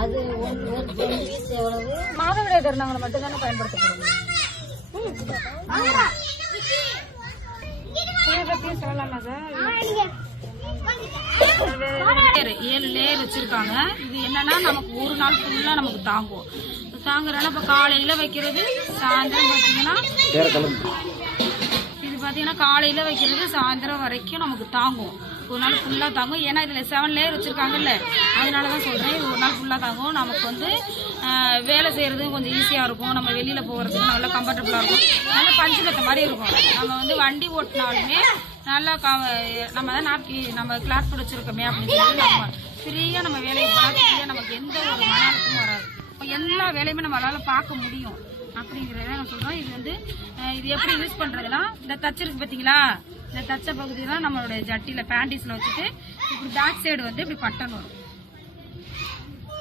அது எவ்வளவு மாதவிடாய் தருணங்களை மட்டும் தானே பயன்படுத்தப்படுது. சொல்லலாமா சார்? 7 லேயர் வச்சிருக்காங்க. இது என்னன்னா நமக்கு ஒரு நாள் ஃபுல்லா நமக்கு தாங்கும். தாங்குறதுனா இப்ப காலையில வைக்கிறது சாயந்தரம் பாத்தீங்கன்னா இது பாத்தீங்கன்னா காலையில வைக்கிறது சாயந்தரம் வரைக்கும் நமக்கு தாங்கும். ஒரு நாள் ஃபுல்லா தாங்கும். ஏன்னா இதுல 7 லேயர் வச்சிருக்காங்கல்ல, அதனாலதான் சொல்றேன். இது ஒரு நாள் ஃபுல்லா தாங்கும். நமக்கு வந்து வேலை செய்யறதும் கொஞ்சம் ஈஸியா இருக்கும். நம்ம வெளியில போறதுக்கு நல்லா கம்ஃபர்டபுளா இருக்கும். நல்ல பஞ்சு மெத்த மாதிரி இருக்கும். நம்ம வந்து வண்டி ஓட்டினாலுமே நல்லா நம்ம தான் நாப்கி நம்ம கிளாத் போட்டு வச்சிருக்கோமே அப்படின்னு சொல்லி நம்ம ஃப்ரீயா நம்ம வேலையை பார்த்து நமக்கு எந்த ஒரு மன அழுத்தமும் வராது. எல்லா வேலையுமே நம்மளால பார்க்க முடியும் அப்படிங்கறத நான் சொல்றேன். இது வந்து இது எப்படி யூஸ் பண்றதுன்னா, இந்த தச்சிருக்கு பாத்தீங்களா, இந்த தச்ச பகுதியெல்லாம் நம்மளோட ஜட்டியில பேண்டிஸ்ல வச்சுட்டு இப்படி பேக் சைடு வந்து இப்படி பட்டன் வரும்.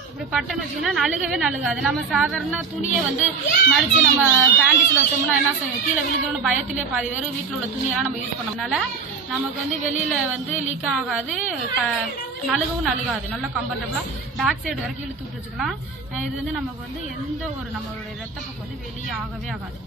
இப்படி பட்டன் வச்சீங்கன்னா நழுகவே நழுகாது. நம்ம சாதாரண துணியை வந்து மடிச்சு நம்ம பேண்டிஸ்ல வச்சோம்னா என்ன செய்யும், கீழே விழுந்துடும் பயத்திலே பாதி பேர் வீட்டில் உள்ள துணியெல்லாம் நம்ம யூஸ் பண்ணோம்னால நமக்கு வந்து வெளியில வந்து லீக் ஆகாது, நழுகவும் நழுகாது. நல்லா கம்ஃபர்டபுளா பேக் சைடு வரைக்கும் இழுத்து விட்டு வச்சுக்கலாம். இது வந்து நமக்கு வந்து எந்த ஒரு நம்மளுடைய ரத்தப்பக்கம் வந்து வெளியே ஆகவே ஆகாது.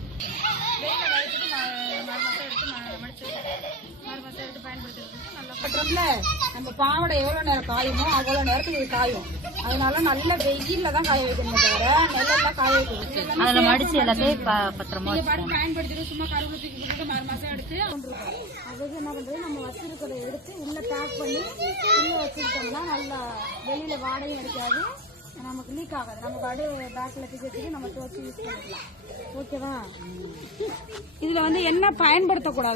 நம்ம பாவடை எவ்வளவு நேரம் காயுமோ அவ்வளவு நேரத்துக்கு இது காயும். அதனால நல்ல வெயில்ல தான் காய வைக்கணுமே தவிர நெல்ல காய வைக்கணும். அதுல மடிச்சு எல்லாத்தையும் பத்திரமா பயன்படுத்திட்டு சும்மா கருவேப்பிலை தூக்கி போட்டு மசாலா எடுத்து அதுக்கு என்ன பண்றது, நம்ம வச்சிருக்கிறத எடுத்து உள்ள பேக் பண்ணி உள்ள வச்சிருக்கோம்னா நல்லா வெளியில வாடகையும் அடிக்காது, நமக்கு லீக் ஆகாது. நம்ம பாடு பேக்ல தூக்கி நம்ம துவச்சி யூஸ் பண்ணிக்கலாம். ஓகேவா? இதுல வந்து என்ன பயன்படுத்தக்கூடாது